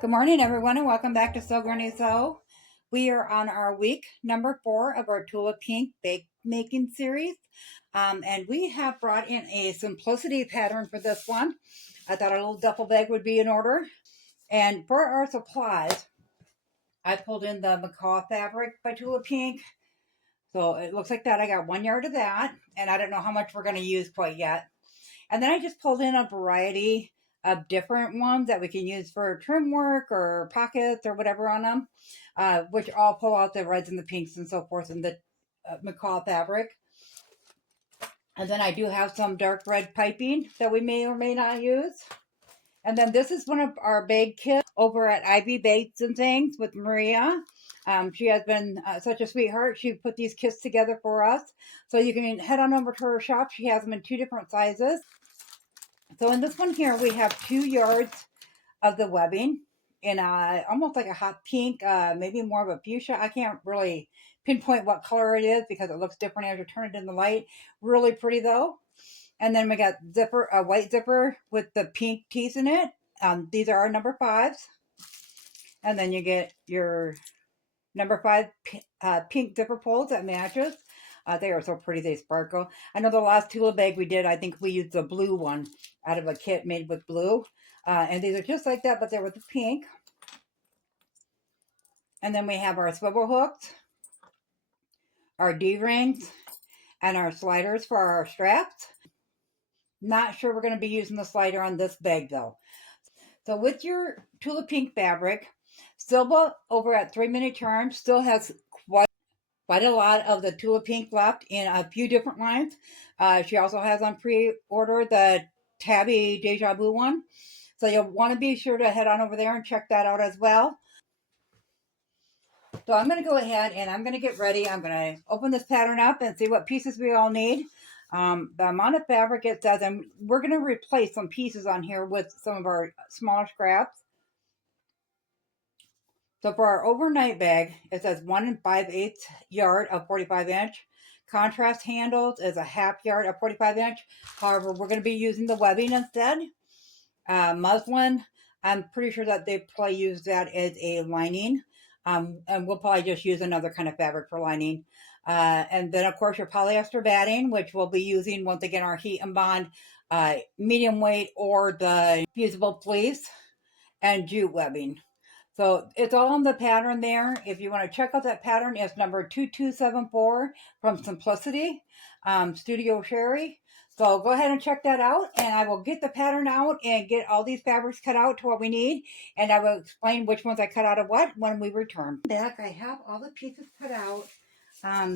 Good morning, everyone, and welcome back to Sew Granny Sew. We are on our week number 4 of our Tula Pink Bake Making series. And we have brought in a simplicity pattern for this one. I thought a little duffel bag would be in order. And for our supplies, I pulled in the macaw fabric by Tula Pink. So it looks like that. I got 1 yard of that, and I don't know how much we're going to use quite yet. And then I just pulled in a variety of different ones that we can use for trim work or pockets or whatever on them, which all pull out the reds and the pinks and so forth in the macaw fabric. And then I do have some dark red piping that we may or may not use. And then this is one of our bag kits over at Ivy Bakes and Things with Maria. She has been such a sweetheart. She put these kits together for us. So you can head on over to her shop. She has them in 2 different sizes. So in this one here, we have 2 yards of the webbing in almost like a hot pink, maybe more of a fuchsia. I can't really pinpoint what color it is because it looks different as you turn it in the light. Really pretty though. And then we got a white zipper with the pink tees in it. These are our number 5s. And then you get your number 5 pink zipper pulls that matches. They are so pretty, they sparkle. I know the last Tula bag we did, I think we used the blue one out of a kit made with blue. And these are just like that, but they're with the pink. And then we have our swivel hooks, our D-rings, and our sliders for our straps. Not sure we're going to be using the slider on this bag though. So with your Tula Pink fabric, Silva over at 3 Minute Charms still has quite a lot of the Tula Pink left in a few different lines. She also has on pre-order the Tabby Deja Vu one. So you'll want to be sure to head on over there and check that out as well. So I'm going to go ahead and I'm going to get ready. I'm going to open this pattern up and see what pieces we all need. The amount of fabric it says, and we're going to replace some pieces on here with some of our smaller scraps. So for our overnight bag, it says 1 5/8 yard of 45 inch. Contrast handles is a half yard of 45 inch. However, we're going to be using the webbing instead. Muslin, I'm pretty sure that they probably use that as a lining. And we'll probably just use another kind of fabric for lining. And then, of course, your polyester batting, which we'll be using once again our heat and bond medium weight or the fusible fleece and jute webbing. So it's all in the pattern there. If you want to check out that pattern, it's number 2274 from Simplicity, Studio Sherry. So go ahead and check that out, and I will get the pattern out and get all these fabrics cut out to what we need, and I will explain which ones I cut out of what when we return. Back, I have all the pieces cut out.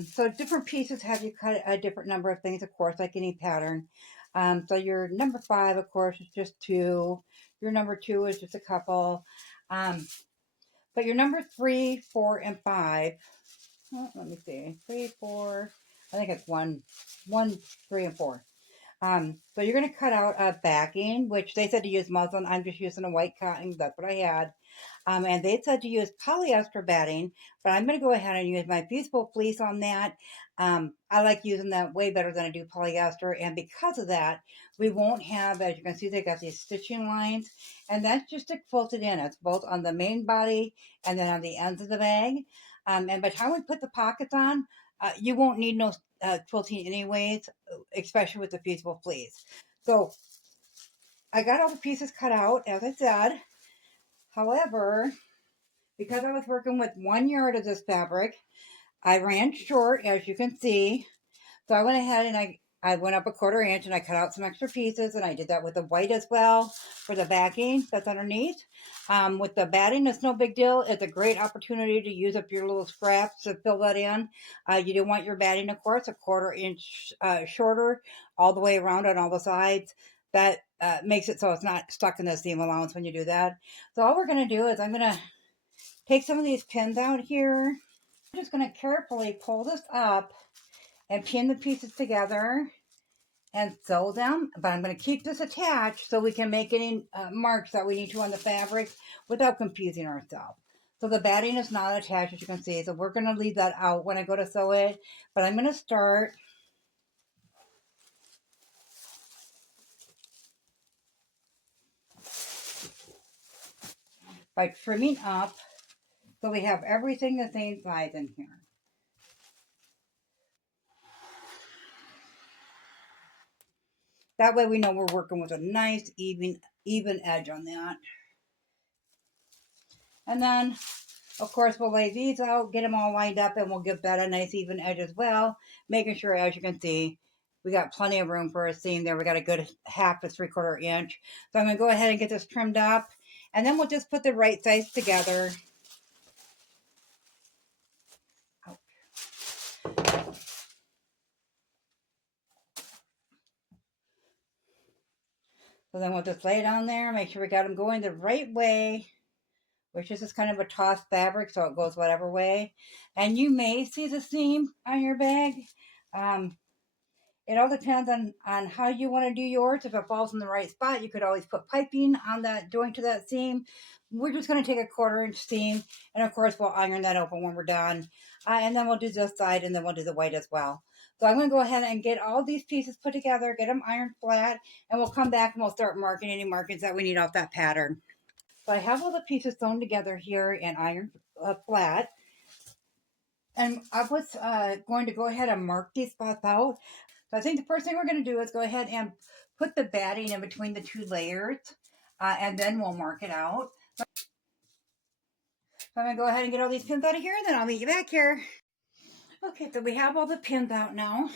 So different pieces have you cut a different number of things, of course, like any pattern. So your number 5, of course, is just 2. Your number 2 is just a couple. But your number 3, 4, and 5, well, let me see, 3, 4, I think it's 1, 3, and 4. So you're going to cut out a backing, which they said to use muslin. I'm just using a white cotton. That's what I had. And they said to use polyester batting, but I'm going to go ahead and use my fusible fleece on that. I like using that way better than I do polyester. And because of that, we won't have, as you can see, they got these stitching lines. And that's just to quilt it in. It's both on the main body and then on the ends of the bag. And by the time we put the pockets on, you won't need no quilting anyways, especially with the fusible fleece. So I got all the pieces cut out, as I said. However, because I was working with 1 yard of this fabric, I ran short, as you can see. So I went ahead and I went up a 1/4 inch and I cut out some extra pieces, and I did that with the white as well for the backing that's underneath. With the batting, it's no big deal. It's a great opportunity to use up your little scraps to fill that in. You do want your batting, of course, a 1/4 inch shorter all the way around on all the sides. That makes it so it's not stuck in the seam allowance when you do that. So all we're going to do is I'm going to take some of these pins out here. I'm just going to carefully pull this up and pin the pieces together and sew them. But I'm going to keep this attached so we can make any marks that we need to on the fabric without confusing ourselves. So the batting is not attached, as you can see. So we're going to leave that out when I go to sew it. But I'm going to start by trimming up so we have everything the same size in here. That way we know we're working with a nice even edge on that. And then, of course, we'll lay these out, get them all lined up, and we'll give that a nice even edge as well, making sure, as you can see, we got plenty of room for a seam there. We got a good 1/2 to 3/4 inch. So I'm going to go ahead and get this trimmed up, and then we'll just put the right size together. So then we'll just lay it on there, make sure we got them going the right way, which is just kind of a tossed fabric, so it goes whatever way. And you may see the seam on your bag. It all depends on how you want to do yours. If it falls in the right spot, you could always put piping on that joint to that seam. We're just going to take a 1/4 inch seam, and of course we'll iron that open when we're done. And then we'll do this side, and then we'll do the white as well. So I'm going to go ahead and get all these pieces put together, get them ironed flat, and we'll come back and we'll start marking any markings that we need off that pattern. So I have all the pieces sewn together here and ironed flat. And I was going to go ahead and mark these spots out. So I think the first thing we're going to do is go ahead and put the batting in between the 2 layers, and then we'll mark it out. So I'm going to go ahead and get all these pins out of here, and then I'll meet you back here. Okay, so we have all the pins out now.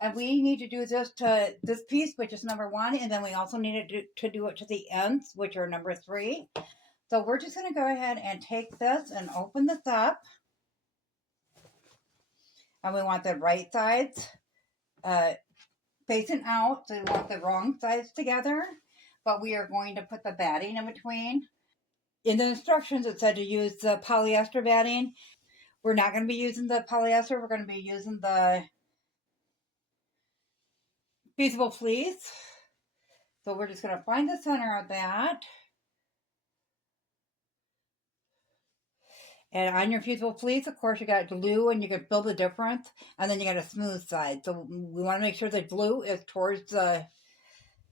And we need to do this to this piece, which is number 1, and then we also need to do it to the ends, which are number 3. So we're just going to go ahead and take this and open this up. And we want the right sides facing out, so we want the wrong sides together. But we are going to put the batting in between. In the instructions, it said to use the polyester batting. We're not going to be using the polyester. We're going to be using the feasible fleece. So we're just going to find the center of that. And on your fusible fleece, of course, you got glue, and you can feel the difference. And then you got a smooth side. So we want to make sure the glue is towards the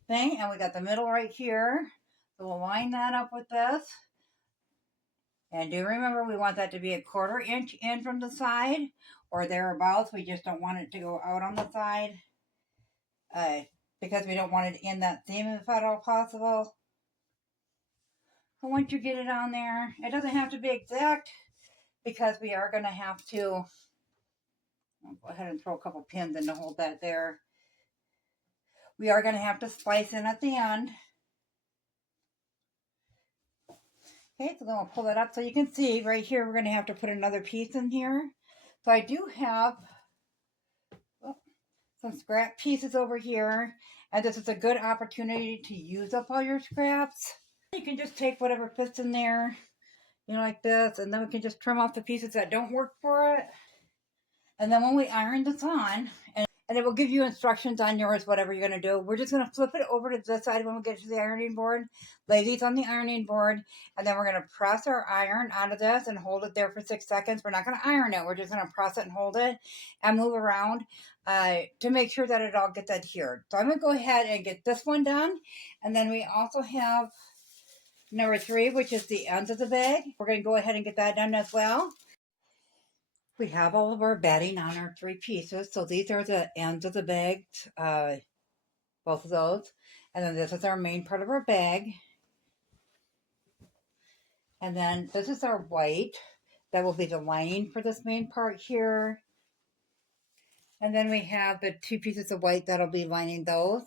thing. And we got the middle right here. So we'll line that up with this. And do remember, we want that to be a 1/4 inch in from the side or thereabouts. We just don't want it to go out on the side because we don't want it in that seam if at all possible. So once you get it on there, it doesn't have to be exact, because we are going to have to, I'll go ahead and throw a couple pins in to hold that there. We are going to have to splice in at the end. Okay, so then we'll pull it up so you can see right here, we're going to have to put another piece in here. So I do have some scrap pieces over here, and this is a good opportunity to use up all your scraps. You can just take whatever fits in there, you know, like this, and then we can just trim off the pieces that don't work for it. And then when we iron this on, and it will give you instructions on yours, whatever you're going to do. We're just going to flip it over to this side when we get to the ironing board, lay these on the ironing board, and then we're going to press our iron onto this and hold it there for 6 seconds. We're not going to iron it. We're just going to press it and hold it and move around to make sure that it all gets adhered. So I'm going to go ahead and get this one done. And then we also have number 3, which is the ends of the bag. We're going to go ahead and get that done as well. We have all of our batting on our 3 pieces. So these are the ends of the bag, both of those. And then this is our main part of our bag. And then this is our white. That will be the lining for this main part here. And then we have the 2 pieces of white that'll be lining those.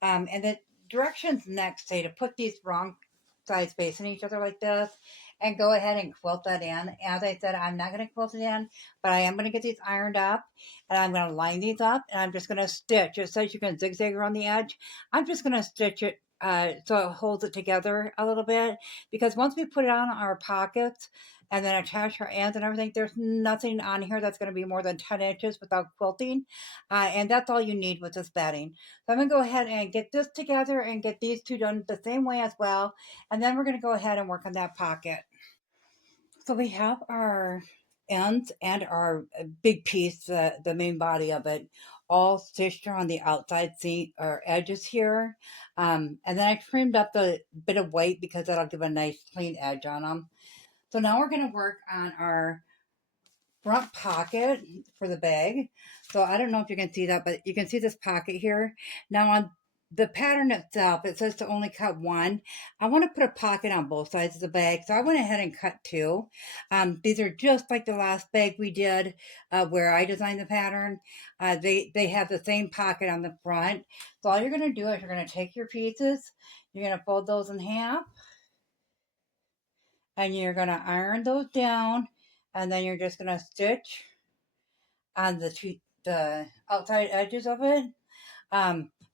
And the directions next say to put these wrong sides facing each other like this, and go ahead and quilt that in. As I said, I'm not going to quilt it in, but I am going to get these ironed up, and I'm going to line these up, and I'm just going to stitch. It says you can zigzag around the edge. I'm just going to stitch it so it holds it together a little bit, because once we put it on our pockets and then attach our ends and everything, there's nothing on here that's going to be more than 10 inches without quilting, and that's all you need with this batting. So I'm going to go ahead and get this together and get these 2 done the same way as well, and then we're going to go ahead and work on that pocket. So we have our ends and our big piece, the main body of it, all stitched around the outside seam or edges here. And then I trimmed up the bit of white because that'll give a nice clean edge on them. So now we're going to work on our front pocket for the bag. So I don't know if you can see that, but you can see this pocket here. Now on the pattern itself, it says to only cut one. I want to put a pocket on both sides of the bag, so I went ahead and cut two. These are just like the last bag we did where I designed the pattern. They have the same pocket on the front. So all you're going to do is you're going to take your pieces, you're going to fold those in half, and you're going to iron those down, and then you're just going to stitch on the outside edges of it.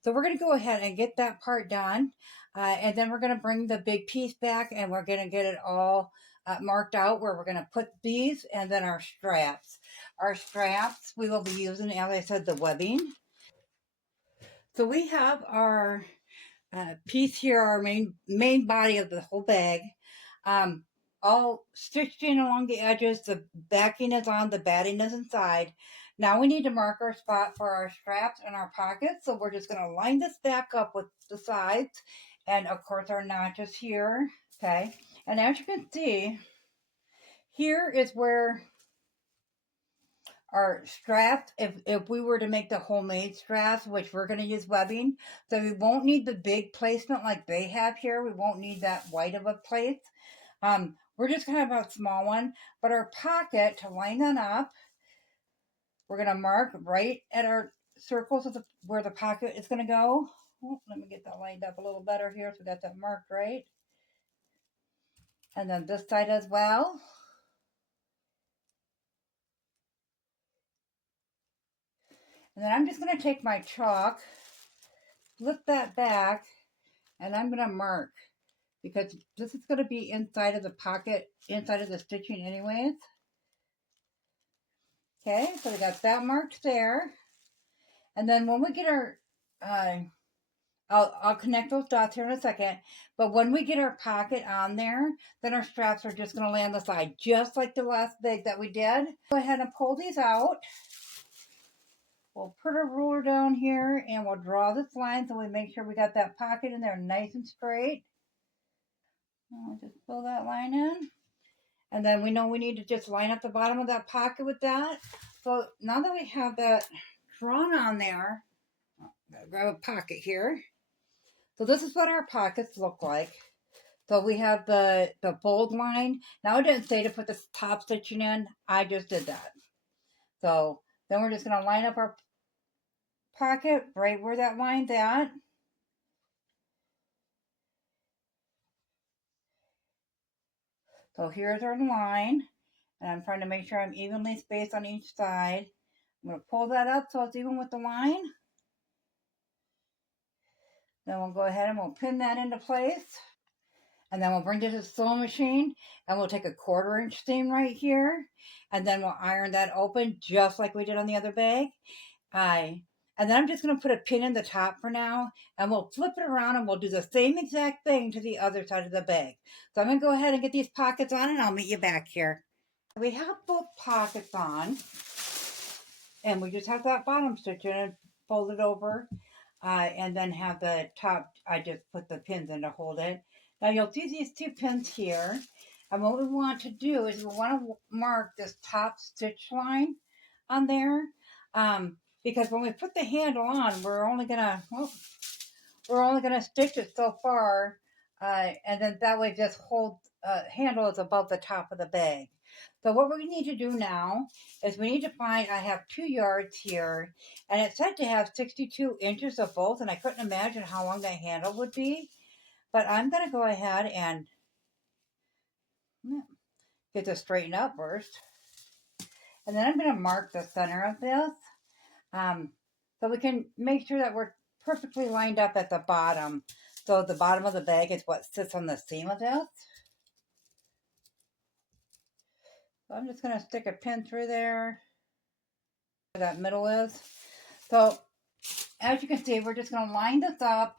So we're going to go ahead and get that part done. And then we're going to bring the big piece back and we're going to get it all marked out where we're going to put these and then our straps. Our straps, we will be using, as I said, the webbing. So we have our piece here, our main body of the whole bag. All stitched in along the edges. The backing is on, the batting is inside. Now we need to mark our spot for our straps and our pockets. So we're just going to line this back up with the sides and of course our notches here. Okay. And as you can see, here is where our straps, if we were to make the homemade straps, which we're going to use webbing, so we won't need the big placement like they have here. We won't need that wide of a place. We're just going to have a small one, but our pocket, to line that up, we're going to mark right at our circles of where the pocket is going to go. Oh, let me get that lined up a little better here so we got that marked right. And then this side as well. And then I'm just going to take my chalk, flip that back, and I'm going to mark because this is going to be inside of the pocket, inside of the stitching anyways. Okay, so we got that marked there. And then when we get our, I'll connect those dots here in a second, but when we get our pocket on there, then our straps are just going to lay on the side, just like the last bag that we did. Go ahead and pull these out. We'll put a ruler down here and we'll draw this line so we make sure we got that pocket in there nice and straight. I'll just fill that line in. And then we know we need to just line up the bottom of that pocket with that. So now that we have that drawn on there, I'll grab a pocket here. So this is what our pockets look like. So we have the fold line. Now it didn't say to put the top stitching in. I just did that. So then we're just going to line up our pocket right where that line's at. So here's our line. And I'm trying to make sure I'm evenly spaced on each side. I'm going to pull that up so it's even with the line. Then we'll go ahead and we'll pin that into place. And then we'll bring it to the sewing machine and we'll take a 1/4 inch seam right here. And then we'll iron that open just like we did on the other bag. And then I'm just going to put a pin in the top for now. And we'll flip it around and we'll do the same exact thing to the other side of the bag. So I'm going to go ahead and get these pockets on and I'll meet you back here. We have both pockets on. And we just have that bottom stitch in and fold it over. And then have the top, I just put the pins in to hold it. Now you'll see these 2 pins here. And what we want to do is we want to mark this top stitch line on there. Because when we put the handle on, we're only gonna stitch it so far. And then that way just hold, handle is above the top of the bag. So what we need to do now is we need to find, I have 2 yards here, and it's said to have 62 inches of both, and I couldn't imagine how long that handle would be. But I'm going to go ahead and get this straightened out first. And then I'm going to mark the center of this. So we can make sure that we're perfectly lined up at the bottom. So the bottom of the bag is what sits on the seam of this. So I'm just going to stick a pin through there where that middle is. So as you can see, we're just going to line this up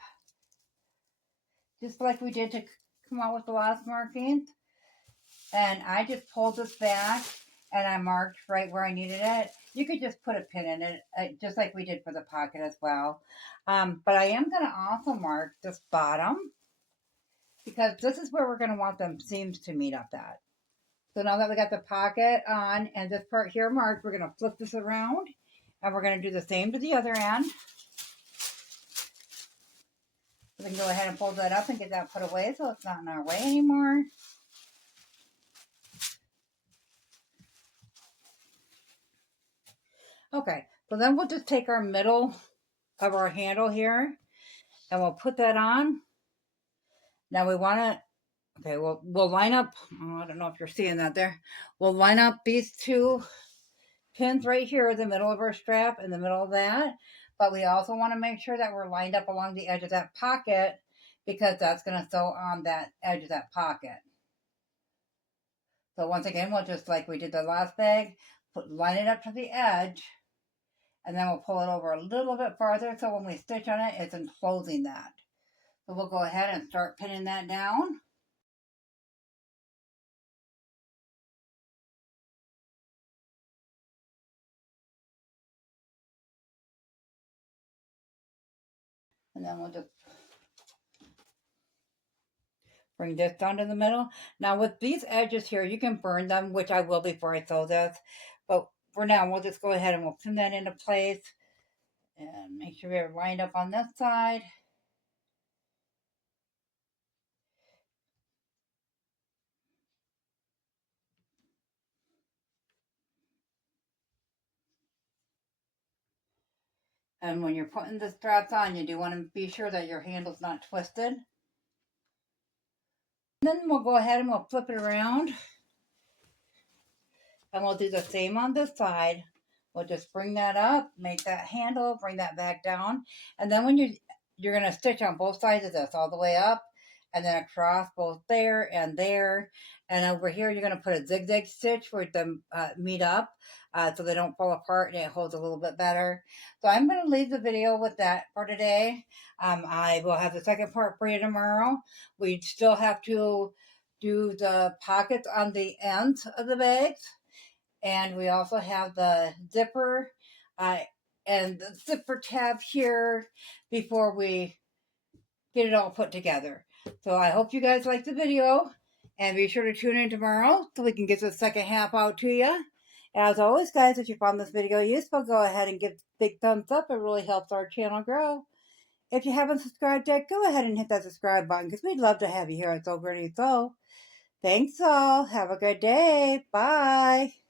just like we did to come out with the last markings. And I just pulled this back and I marked right where I needed it. You could just put a pin in it, just like we did for the pocket as well. But I am going to also mark this bottom because this is where we're going to want them seams to meet up at. So now that we got the pocket on and this part here marked, we're going to flip this around and we're going to do the same to the other end. We can go ahead and fold that up and get that put away so it's not in our way anymore. Okay, so then we'll just take our middle of our handle here and we'll put that on. Now we want to, okay, we'll line up, oh, I don't know if you're seeing that there. We'll line up these two pins right here in the middle of our strap, in the middle of that. But we also want to make sure that we're lined up along the edge of that pocket because that's going to sew on that edge of that pocket. So once again, we'll just like we did the last bag, line it up to the edge, and then we'll pull it over a little bit farther so when we stitch on it, it's enclosing that. So we'll go ahead and start pinning that down. And then we'll just bring this down to the middle. Now with these edges here, you can burn them, which I will before I sew this. But for now, we'll just go ahead and we'll pin that into place. And make sure we're lined up on this side. And when you're putting the straps on, you do want to be sure that your handle's not twisted. And then we'll go ahead and we'll flip it around. And we'll do the same on this side. We'll just bring that up, make that handle, bring that back down. And then when you're going to stitch on both sides of this all the way up and then across both there. And over here, you're going to put a zigzag stitch where them meet up so they don't fall apart and it holds a little bit better. So I'm going to leave the video with that for today. I will have the second part for you tomorrow. We still have to do the pockets on the ends of the bags. And we also have the zipper and the zipper tab here before we get it all put together. So I hope you guys like the video. And be sure to tune in tomorrow so we can get the second half out to you. As always, guys, if you found this video useful, go ahead and give a big thumbs up. It really helps our channel grow. If you haven't subscribed yet, go ahead and hit that subscribe button because we'd love to have you here at Sew Granny Sew. Thanks all. Have a good day. Bye.